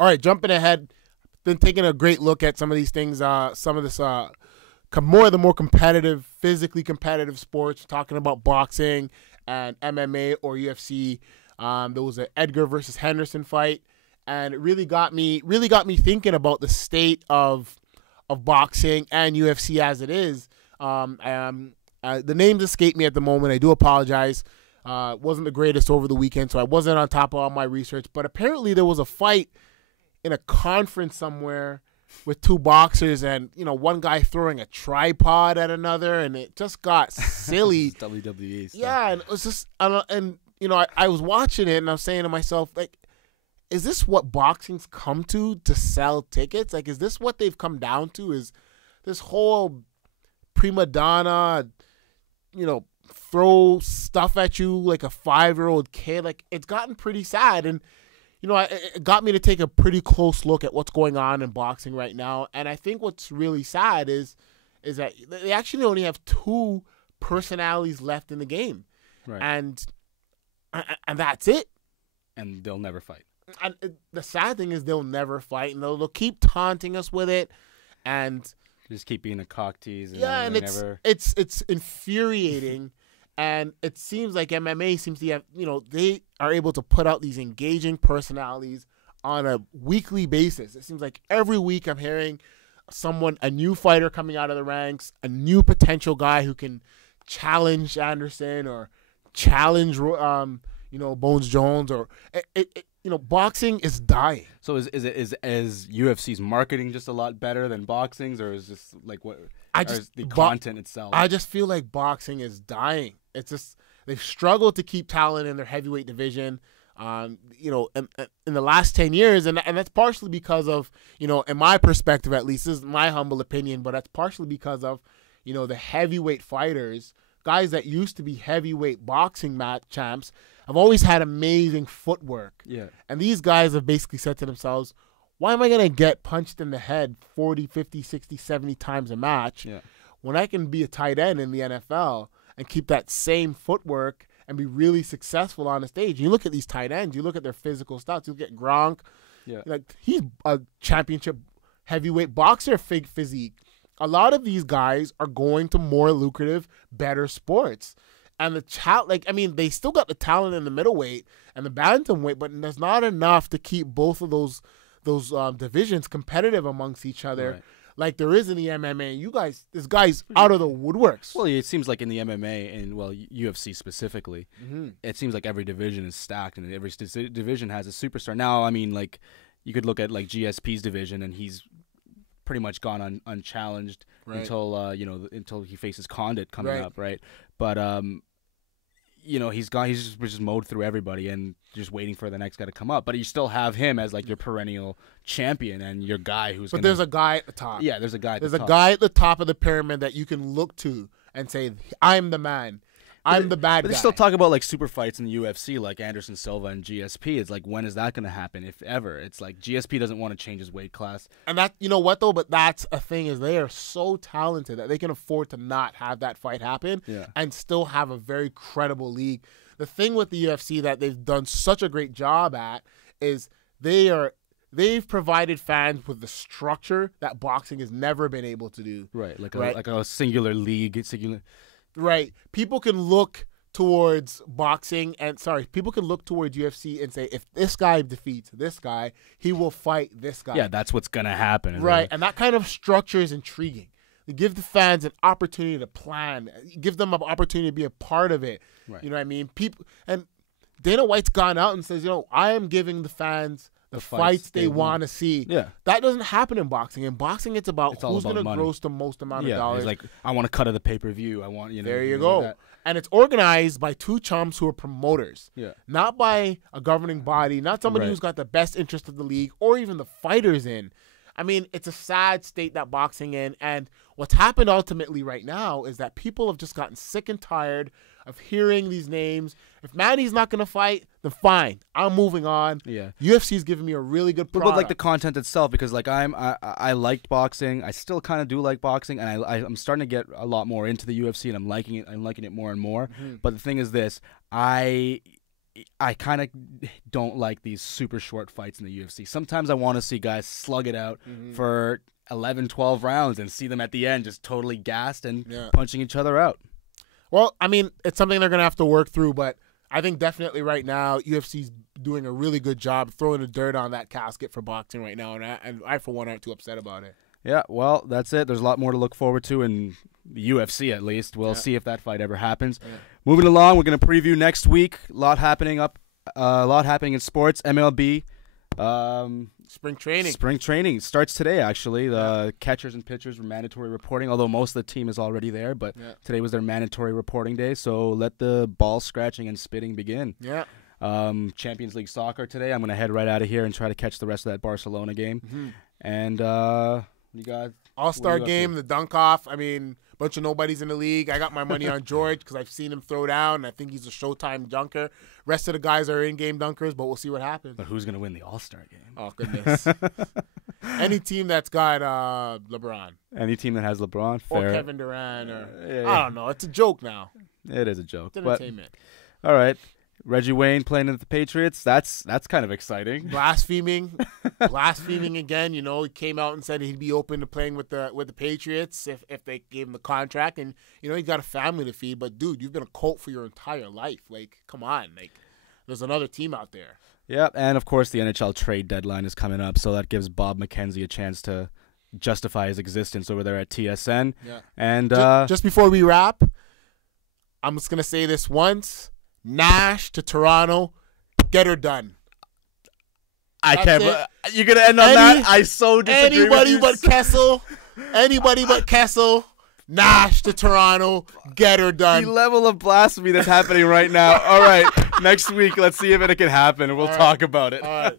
All right, jumping ahead, been taking a great look at some of these things, some of this more of the more competitive, physically competitive sports, talking about boxing and MMA or UFC. There was an Edgar versus Henderson fight, and it really got me thinking about the state of boxing and UFC as it is. The names escape me at the moment. I do apologize. Wasn't the greatest over the weekend, so I wasn't on top of all my research. But apparently there was a fight in a conference somewhere with two boxers, and one guy throwing a tripod at another, and it just got silly. WWE stuff. Yeah, and it was just, I was watching it, and I was saying to myself, like, is this what boxing's come to sell tickets? Like, is this what they've come down to? Is this whole prima donna, throw stuff at you like a 5-year-old kid? Like, it's gotten pretty sad, and it got me to take a pretty close look at what's going on in boxing right now. And I think what's really sad is that they actually only have 2 personalities left in the game, right? And that's it. And they'll never fight. And the sad thing is they'll never fight, and they'll keep taunting us with it, and just keep being a cock tease. And it's infuriating. And it seems like MMA seems to have, they are able to put out these engaging personalities on a weekly basis. It seems like every week I'm hearing a new fighter coming out of the ranks, a new potential guy who can challenge Anderson or challenge, Bones Jones, or boxing is dying. So is UFC's marketing just a lot better than boxing's, or is just like what? The content itself. I just feel like boxing is dying. It's just they've struggled to keep talent in their heavyweight division. In the last 10 years, and that's partially because of, in my perspective at least, this is my humble opinion, but that's partially because of, the heavyweight fighters, guys that used to be heavyweight boxing match champs, have always had amazing footwork. Yeah. And these guys have basically said to themselves, why am I going to get punched in the head 40, 50, 60, 70 times a match when I can be a tight end in the NFL and keep that same footwork and be really successful on the stage? You look at these tight ends, you look at their physical stats, you look at Gronk, like he's a championship heavyweight boxer physique. A lot of these guys are going to more lucrative, better sports. And they still got the talent in the middleweight and the bantamweight, but there's not enough to keep both of those divisions competitive amongst each other, right, like there is in the MMA. This guy's out of the woodworks. Well, it seems like in the MMA and UFC specifically, it seems like every division is stacked and every division has a superstar. Now, I mean, like you could look at like GSP's division, and he's pretty much gone unchallenged, right, until he faces Condit coming up, right? But he's just mowed through everybody and just waiting for the next guy to come up. But you still have him as like your perennial champion and your guy who's. But there's a guy at the top. Yeah, there's a guy. There's a guy at the top of the pyramid that you can look to and say, "I'm the man. I'm the bad guy." But they still talk about like super fights in the UFC, like Anderson Silva and GSP. It's like, when is that going to happen, if ever? It's like GSP doesn't want to change his weight class. And that, you know what though? But that's a thing, is they are so talented that they can afford to not have that fight happen and still have a very credible league. The thing with the UFC that they've done such a great job at is they've provided fans with the structure that boxing has never been able to do. Right, like a singular league, Right. People can look towards people can look towards UFC and say, if this guy defeats this guy, he will fight this guy. Yeah, that's what's going to happen. Right, and that kind of structure is intriguing. You give the fans an opportunity to plan. You give them an opportunity to be a part of it. Right. You know what I mean? And Dana White's gone out and says, I am giving the fans the fights they want to see. Yeah. That doesn't happen in boxing. In boxing, it's about who's going to gross the most amount of dollars. He's like, I want to cut of the pay-per-view. I want, There you go. Like, and it's organized by 2 chumps who are promoters. Yeah. Not by a governing body, not somebody who's got the best interest of the league or even the fighters in. I mean, it's a sad state that boxing in, and what's happened ultimately right now is that people have just gotten sick and tired of hearing these names. If Manny's not going to fight, then fine. I'm moving on. Yeah. UFC's giving me a really good product. But like the content itself, because like I liked boxing. I still kind of do like boxing, and I'm starting to get a lot more into the UFC, and I'm liking it. I'm liking it more and more. Mm-hmm. But the thing is this, I kind of don't like these super short fights in the UFC. Sometimes I want to see guys slug it out for 11, 12 rounds and see them at the end just totally gassed and punching each other out. Well, I mean, it's something they're going to have to work through, but I think definitely right now UFC's doing a really good job throwing the dirt on that casket for boxing right now, and I for one, aren't too upset about it. Yeah, well, that's it. There's a lot more to look forward to in the UFC, at least. We'll see if that fight ever happens. Yeah. Moving along, we're going to preview next week. A lot happening in sports. MLB. Spring training. Spring training starts today, actually. The catchers and pitchers were mandatory reporting, although most of the team is already there. But today was their mandatory reporting day, so let the ball scratching and spitting begin. Yeah. Champions League soccer today. I'm going to head right out of here and try to catch the rest of that Barcelona game. And you got All-Star game, the dunk-off. I mean, bunch of nobodies in the league. I got my money on George because I've seen him throw down. I think he's a Showtime dunker. Rest of the guys are in-game dunkers, but we'll see what happens. But who's going to win the All-Star game? Oh, goodness. Any team that's got LeBron. Any team that has LeBron. Fair. Or Kevin Durant. Or I don't know. It's a joke now. It is a joke. It's entertainment. All right. Reggie Wayne playing at the Patriots. That's kind of exciting. Blaspheming again. You know, he came out and said he'd be open to playing with the Patriots if they gave him the contract. And you know, he got a family to feed. But dude, you've been a Colt for your entire life. Like, come on. Like, there's another team out there. Yeah, and of course the NHL trade deadline is coming up, so that gives Bob McKenzie a chance to justify his existence over there at TSN. Yeah. And just before we wrap, I'm just gonna say this once. Nash to Toronto, get her done. I can't. You're gonna end on that? I so disagree. Anybody but Kessel. Nash to Toronto, get her done. The level of blasphemy that's happening right now. All right, next week, let's see if it can happen, and we'll talk about it. All right.